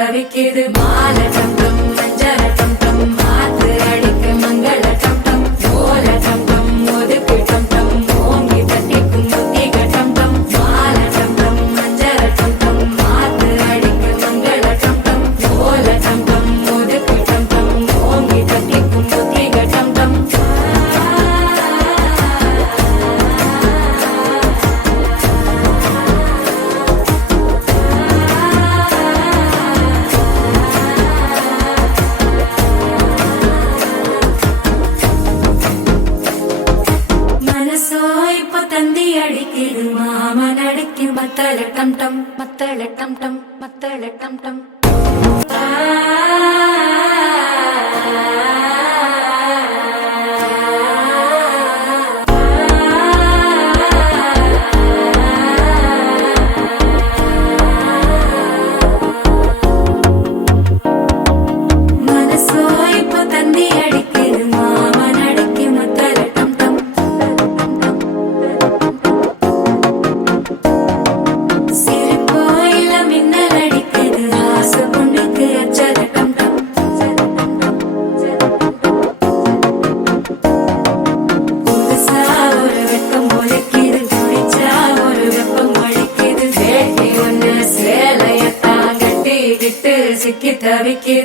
தவிக்குது மால டம் டம் மஞ்சள டம் டம் மாத்து அடிக்க மங்கள டம் டம் ஓல டம் டம் ஒதுக்கு டம் டம் ஓங்கி தட்டிக்கும் முத்திக டம் டம் மால டம் டம் மஞ்சள டம் டம் மாத்து அடிக்க மங்கள டம் டம் ஓல டம் டம் ஒதுக்கு டம் டம் ஓங்கி தட்டிக்கும் முத்திக டம் டம் தந்தி அடிக்குது மாமன் அடிக்கு மத்தள டம் டம் மத்தள டம் டம் மத்தள டம் டம் மனசோ இப்போ தந்தி அடிக்குது மாமன் அடிக்கு மத்தள டம் டம் சிக்கி தவிக்குது